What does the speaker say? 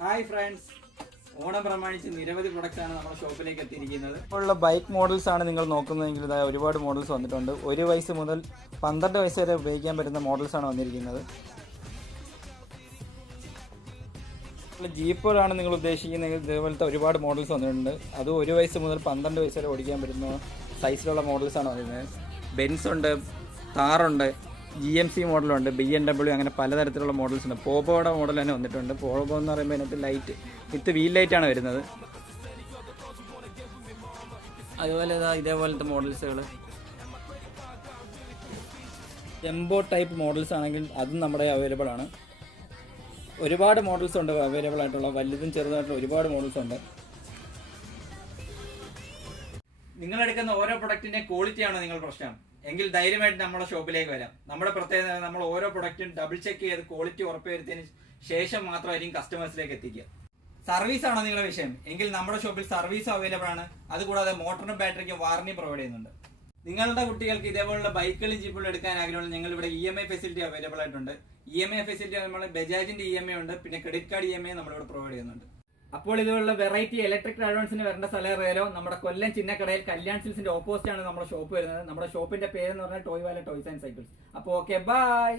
Hi friends, Onam പ്രമാണിച്ച് നിരവധി products ആണ് നമ്മുടെ ഷോപ്പിലേക്ക് എത്തിയിരിക്കുന്നത്. ഉള്ള ബൈക്ക് മോഡൽസ് ആണ് നിങ്ങൾ നോക്കുന്നതെങ്കിൽ ഇതാ ഒരുപാട് മോഡൽസ് വന്നിട്ടുണ്ട്. 1 വയസ്സ് മുതൽ 12 വയസ്സ് വരെ ഉപയോഗിക്കാൻ പറ്റുന്ന മോഡൽസ് ആണ് വന്നിരിക്കുന്നത്. ജീപ്പുകളാണ് നിങ്ങൾ ഉദ്ദേശിക്കുന്നതെങ്കിൽ ഇതേപോലത്തെ ഒരുപാട് മോഡൽസ് വന്നിട്ടുണ്ട്. അത് 1 വയസ്സ് മുതൽ 12 വയസ്സ് വരെ ഓടിക്കാൻ പറ്റുന്ന സൈസിലുള്ള മോഡൽസ് ആണ് വന്നിരുന്നത്. ബെൻസ് ഉണ്ട്, താറുണ്ട്, GMC മോഡലുണ്ട്, BMW, അങ്ങനെ പലതരത്തിലുള്ള മോഡൽസ് ഉണ്ട്. പോപ്പോയുടെ മോഡൽ തന്നെ വന്നിട്ടുണ്ട്. പോപ്പോ എന്ന് പറയുമ്പോൾ അതിനകത്ത് ലൈറ്റ് വിത്ത് വീൽ ലൈറ്റാണ് വരുന്നത്. അതുപോലെ ഇതേപോലത്തെ മോഡൽസുകൾ ജംബോ ടൈപ്പ് മോഡൽസ് ആണെങ്കിൽ അതും നമ്മുടെ അവൈലബിൾ ആണ്. ഒരുപാട് മോഡൽസ് ഉണ്ട് അവൈലബിൾ ആയിട്ടുള്ള, വലുതും ചെറുതായിട്ടുള്ള ഒരുപാട് മോഡൽസ് ഉണ്ട്. നിങ്ങളെടുക്കുന്ന ഓരോ പ്രൊഡക്റ്റിന്റെ ക്വാളിറ്റി ആണോ നിങ്ങൾ പ്രശ്നം എങ്കിൽ ധൈര്യമായിട്ട് നമ്മുടെ ഷോപ്പിലേക്ക് വരാം. നമ്മുടെ പ്രത്യേകത, നമ്മൾ ഓരോ പ്രൊഡക്റ്റും ഡബിൾ ചെക്ക് ചെയ്ത് ക്വാളിറ്റി ഉറപ്പുവരുത്തിയതിന് ശേഷം മാത്രമായിരിക്കും കസ്റ്റമേഴ്സിലേക്ക് എത്തിക്കുക. സർവീസ് ആണോ നിങ്ങളുടെ വിഷയം എങ്കിൽ നമ്മുടെ ഷോപ്പിൽ സർവീസ് അവൈലബിൾ ആണ്. അതുകൂടാതെ മോട്ടറിനും ബാറ്ററിക്കും വാറണ്ടി പ്രൊവൈഡ് ചെയ്യുന്നുണ്ട്. നിങ്ങളുടെ കുട്ടികൾക്ക് ഇതേപോലുള്ള ബൈക്കുകളും ജീപ്പുകളും എടുക്കാൻ ആഗ്രഹമുള്ള ഞങ്ങൾ ഇവിടെ EMI ഫെസിലിറ്റി അവൈലബിൾ ആയിട്ടുണ്ട്. EMI ഫെസിലിറ്റി നമ്മൾ ബജാജിന്റെ EMI ഉണ്ട്, പിന്നെ ക്രെഡിറ്റ് കാർഡ് EMI നമ്മളിവിടെ പ്രൊവൈഡ് ചെയ്യുന്നുണ്ട്. അപ്പോൾ ഇതുപോലുള്ള വെറൈറ്റി ഇലക്ട്രിക് അഡ്വാൻസിന് വരേണ്ട സ്ഥലം ഏറോ നമ്മുടെ കൊല്ലം ചിന്നക്കടയിൽ കല്യാൺ സിൽസിന്റെ ഓപ്പോസിറ്റ് ആണ് നമ്മുടെ ഷോപ്പ് വരുന്നത്. നമ്മുടെ ഷോപ്പിന്റെ പേര് എന്ന് പറഞ്ഞാൽ toy wala toys and cycles. അപ്പോൾ ഓക്കെ, ബൈ.